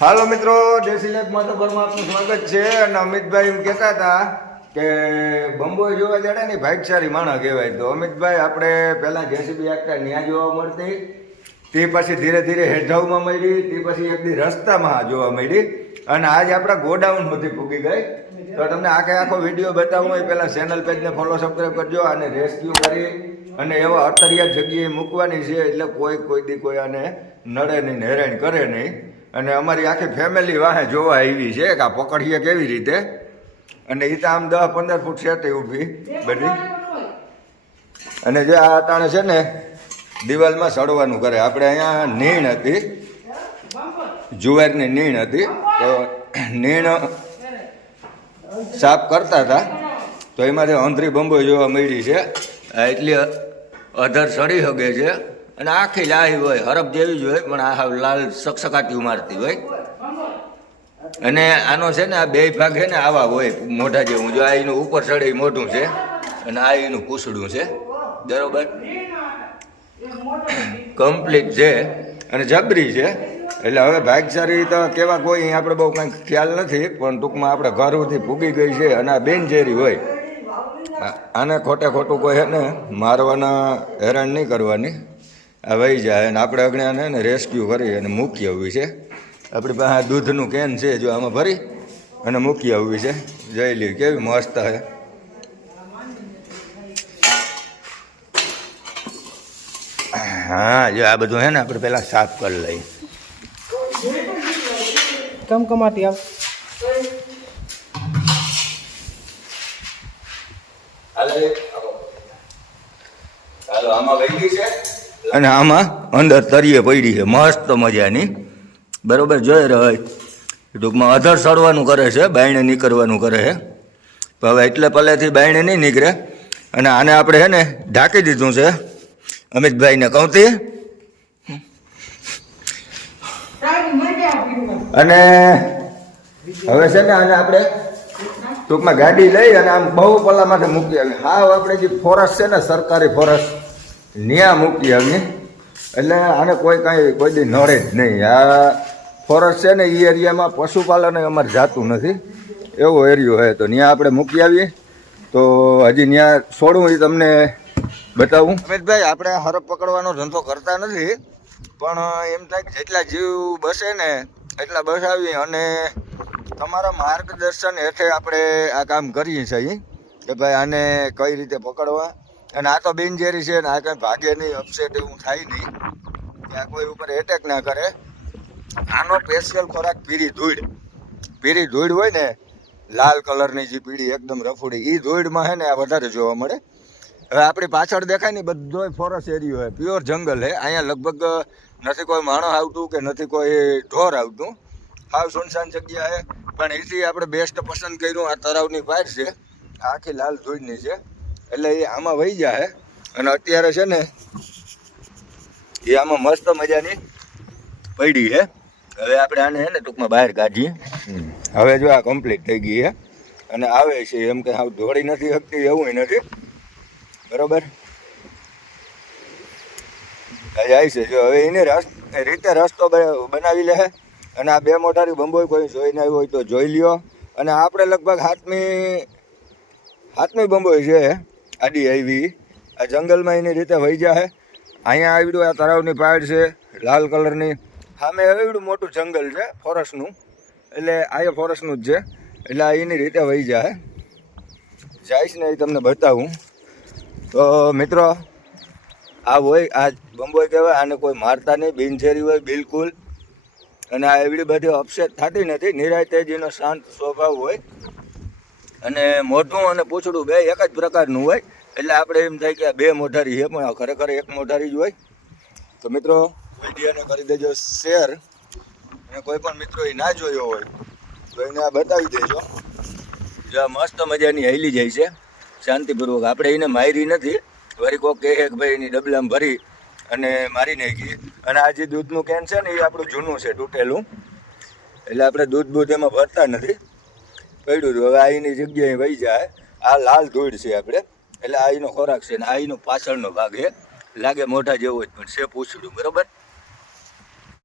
હાલો મિત્રો, દેશી લાઈફ મોટોબરમાં આપનું સ્વાગત છે. અને અમિતભાઈ એમ કહેતા હતા કે બંબોઈ જોવા જડે ને ભાઈચારી માણસ કહેવાય. તો અમિતભાઈ, આપણે પહેલાં જેસીબી આખતા ન્યા જોવા મળતી, તે પછી ધીરે ધીરે હેઠાવમાં મળી, તે પછી એક દી રસ્તામાં જોવા મળી, અને આજે આપણા ગોડાઉન સુધી પૂગી ગઈ. તો તમને આખો વિડીયો બતાવવું હોય પહેલાં ચેનલ પેજને ફોલો સબસ્ક્રાઈબ કરજો. અને રેસ્ક્યુ કરી અને એવા અતરિયા જગ્યાએ મૂકવાની છે, એટલે કોઈ દી કોઈ આને નડે નહીં, હેરાન કરે નહીં. અને અમારી આખી ફેમિલી વાહે જોવા આવી છે કે આ પકડીએ કેવી રીતે. અને એ તો આમ 10-15 ફૂટ સેટે ઊભી બધી. અને જે આ અટાણે છે ને દિવાલમાં સડવાનું કરે. આપણે અહીંયા નીણ હતી, જુવારની નીણ હતી, તો નીણ સાફ કરતા હતા, તો એમાંથી અંધરી બંબોઈ જોવા મળી છે. એટલી અધર સડી શકે છે અને આખી લાઈ હોય, હરફ જેવી જ હોય, પણ આ લાલ સકસકાટી મારતી હોય. અને આનો છે ને આ બે ભાગ છે ને આવા હોય મોઢા જેવું. જો આ એનું ઉપર ચડે મોઢું છે અને આ એનું પૂછડું છે, બરોબર કમ્પ્લીટ છે અને જબરી છે. એટલે હવે ભાગચારી તો કેવા કોઈ આપણે બહુ કંઈક ખ્યાલ નથી, પણ ટૂંકમાં આપણે ઘર સુધી પૂગી ગઈ છે. અને આ બેનઝેરી હોય, આને ખોટું કોઈ છે ને મારવાના હેરાન નહીં કરવાની, આ વહી જાય. અને આપણે અગણ્યાને ને રેસ્ક્યુ કરી અને મૂકી આવવી છે. આપણી પાસે દૂધનું કેન છે, જો આમાં ભરી અને મૂકી આવવી છે. જોઈ લ્યો કેવી મસ્ત છે. હા, જો આ બધું છે ને આપણે પહેલાં સાફ કરી લઈએ. કમકમાટી આવ હાલો આમાં વહી છે અને આમાં અંદર તરીએ પડી છે મસ્ત મજાની, બરોબર. જોઈ રહ્યો ટૂંકમાં અધર સડવાનું કરે છે, બાયણે નીકળવાનું કરે છે. હવે એટલે પલેથી બાયણે નહીં નીકળે. અને આને આપણે છે ને ઢાંકી દીધું છે અમિતભાઈને કહુંથી. અને હવે છે ને આને આપણે ટૂંકમાં ગાડી લઈ અને આમ બહુ પલ્લામાંથી મૂકી આવી. હા, આપણે જે ફોરેસ્ટ છે ને સરકારી ફોરેસ્ટ ત્યાં મૂકી આવીએ, એટલે આને કોઈ દી નડે જ નહીં. આ ફોરેસ્ટ છે ને એ એરિયામાં પશુપાલન અમારે જાતું નથી, એવો એરિયો છે. તો ત્યાં આપણે મૂકી આવીએ. તો હજી ત્યાં છોડવું એ તમને બતાવું. અમિતભાઈ, આપણે હરફ પકડવાનો ધંધો કરતા નથી, પણ એમ થાય કે જેટલા જીવ બસે ને એટલા બસાવીએ. અને તમારા માર્ગદર્શન હેઠળ આપણે આ કામ કરીએ છીએ કે ભાઈ આને કઈ રીતે પકડવા. અને આ તો બિનઝેરી છે ને આ કંઈ ભાગે નહીં, અપસેટ એવું થાય નહીં, કે આ કોઈ ઉપર એટેક ના કરે. આનો સ્પેશિયલ ખોરાક પીળી ધૂળ હોય ને, લાલ કલરની જે પીળી એકદમ રફુડી, એ ધૂળમાં છે ને આ વધારે જોવા મળે. હવે આપણી પાછળ દેખાય ને બધો ફોરેસ્ટ એરિયો છે, પ્યોર જંગલ છે. અહીંયા લગભગ નથી કોઈ માણસ આવતું કે નથી કોઈ ઢોર આવતું, હાવ સુનસાન જગ્યા છે. પણ એથી આપણે બેસ્ટ પસંદ કર્યું આ તળાવની પાર છે, આખી લાલ ધૂળની છે, એટલે એ આમાં વહી જાય. અને અત્યારે છે ને એ આમાં મસ્ત મજાની પડી છે. હવે આપણે આને છે ને ટૂંકમાં બહાર કાઢીએ. હવે જો આ કમ્પ્લીટ થઈ ગઈ છે અને આવે છે, એમ કે હાવ દોડી નથી શકતી એવું નથી, બરોબર જાય છે. જો હવે એની રીતે રસ્તો બનાવી લે. અને આ બે મોટારી બંબોઈ કોઈ જોઈને આવ્યો હોય તો જોઈ લ્યો. અને આપણે લગભગ હાથમી બંબોઈ છે આડી આવી. આ જંગલમાં એની રીતે વહી જાય. અહીંયા આવડું આ તળાવની પાડ છે લાલ કલરની, સામે એવડું મોટું જંગલ છે ફોરેસ્ટનું, એટલે આ ફોરેસ્ટનું જ છે. એટલે આ એની રીતે વહી જાય ને એ તમને બતાવું. તો મિત્રો, આ હોય આ બંબોઈ કહેવાય. આને કોઈ મારતા નહીં, બિનઝેરી હોય બિલકુલ. અને આ એવડી બધી અપસેટ થતી નથી, નિરાયતે જેનો શાંત સ્વભાવ હોય. અને મોઢું અને પૂંછડું બે એક જ પ્રકારનું હોય, એટલે આપણે એમ થાય કે આ બે મોઢારી છે, પણ ખરેખર એક મોઢારી જ હોય. તો મિત્રો, વિડીયોને કરી દેજો શેર. અને કોઈ પણ મિત્રો એ ના જોયો હોય તો એને આ બતાવી દેજો. જો આ મસ્ત મજાની હેલી જાય છે શાંતિપૂર્વક. આપણે એને મારી નથી, વળી કોક કહે કે ભાઈ એની ડબલામાં ભરી અને મારી નાખી. અને આ જે દૂધનું કેન છે ને એ આપણું જૂનું છે, તૂટેલું, એટલે આપણે દૂધ એમાં ભરતા નથી, પડ્યું હતું. હવે આ એની જગ્યાએ વહી જાય. આ લાલ ધૂળ છે આપણે, એટલે આ એનો ખોરાક છે. ને આ એનો પાછળનો ભાગ છે, લાગે મોઢા જેવો જ પણ છે પૂછડું, બરાબર.